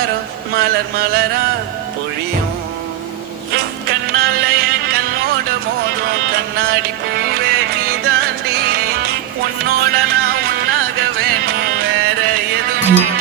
வரும் மலர் மலரா பொழியும். கண்ணால என் கண்ணோட மோதும் கண்ணாடி பூவே நீ தாண்டி. உன்னோட நான் ஒன்னாக வேணும் வேற எதுவும்